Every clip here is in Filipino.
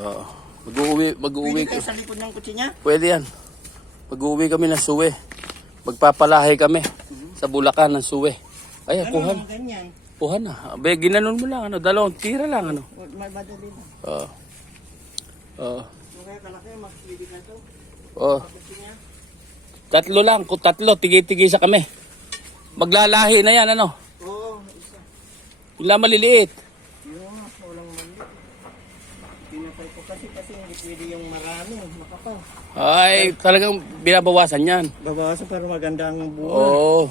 Oo. Mag-uwi Pwede kayo sa likod ng kutsi niya? Pwede yan. Mag-uwi kami ng suwe. Magpapalahi kami sa Bulacan ng suwe. Ay, kuhan. Ganyan. Kuhan na. Abe, ginanon mo lang. Dalawang tira lang. Madali lang. Oo. Oo. Kaya kalaki, mag-pwede ka to. Oo. Kutsi niya. Tatlo lang. Kung tatlo, tigi-tigi sa kami. Maglalahi na yan, Oo, isa. Wala maliliit. Yung walang mali. Pinapay ko kasi hindi pwede yung marami, makapal. Ay, talagang binabawasan yan. Babawasan para maganda ang bunga. Oo.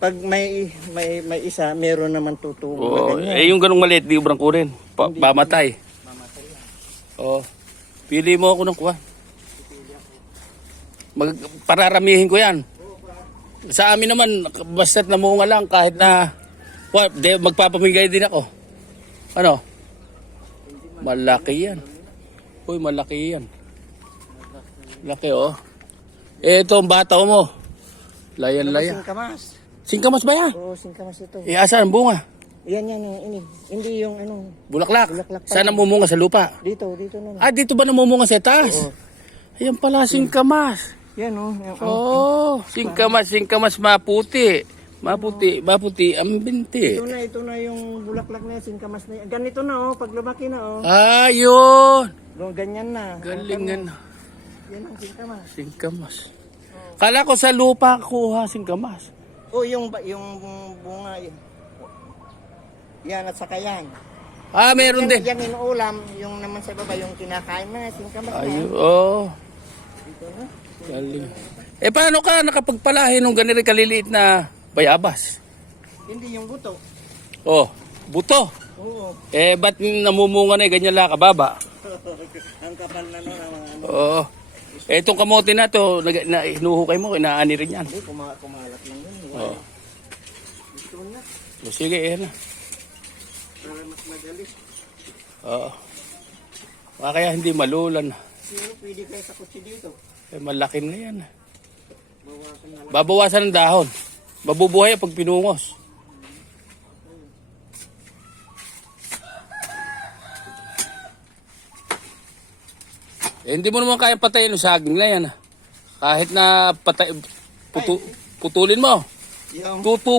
Pag may isa, meron naman tutubo na Oo. ganyan. Eh, yung ganong maliit, di ubrang ko rin. Pamatay. Mamatay yan. Oo. Pili mo ako ng kuha. Pararamihin ko yan. Sa amin naman, basta't namunga lang kahit na magpapamigay din ako. Ano? Malaki yan. Uy, malaki yan. Laki, oh. Eh, ito ang bata mo. Layan-layan. Singkamas. Singkamas ba yan? Oo, singkamas ito. Eh, asan ang bunga? Yan, ini. Hindi yung Bulaklak. Bulaklak pa Saan yan. namumunga sa lupa? dito naman. Ah, dito ba namumunga sa taas? Oo. Ayan pala, singkamas. Yan yung, Oh, singkamas maputi. Maputi ang binti. ito na yung bulaklak na yan, singkamas na yan. Ganito na pag lumaki na Ah, yun. Ganyan na. Galingan. Yan ang singkamas. Singkamas. Kala ko sa lupa kuha singkamas. Oh, yung bunga yun. Yan at saka yan. Ah, meron din. Yan yung ulam, yung naman sa baba, yung kinakain na singkamas na. Ayun, oh. Dito na. Galing. Eh, paano ka nakapagpalahi nung ganito kaliliit na bayabas? Hindi yung buto. Oh, buto. Oo. Eh, ba't namumunga na ganyan lang kababa? Ang kapal na no, Oo. Eh, itong kamote na to, hinuhukay mo, inaani rin yan. Hindi, kumalat lang yun. Oo. Dito na. So, sige, yan na. Para mas madali. Oo. Kaya hindi malulan. Siguro pwede kayo sa kutsi dito. Eh, malaki na yan. Bawasan na lang. Babawasan ng dahon. Mabubuhay pag pinungos. Eh, hindi mo naman kaya patayin yung saging na yan. Kahit na putulin mo. Yung Tutubo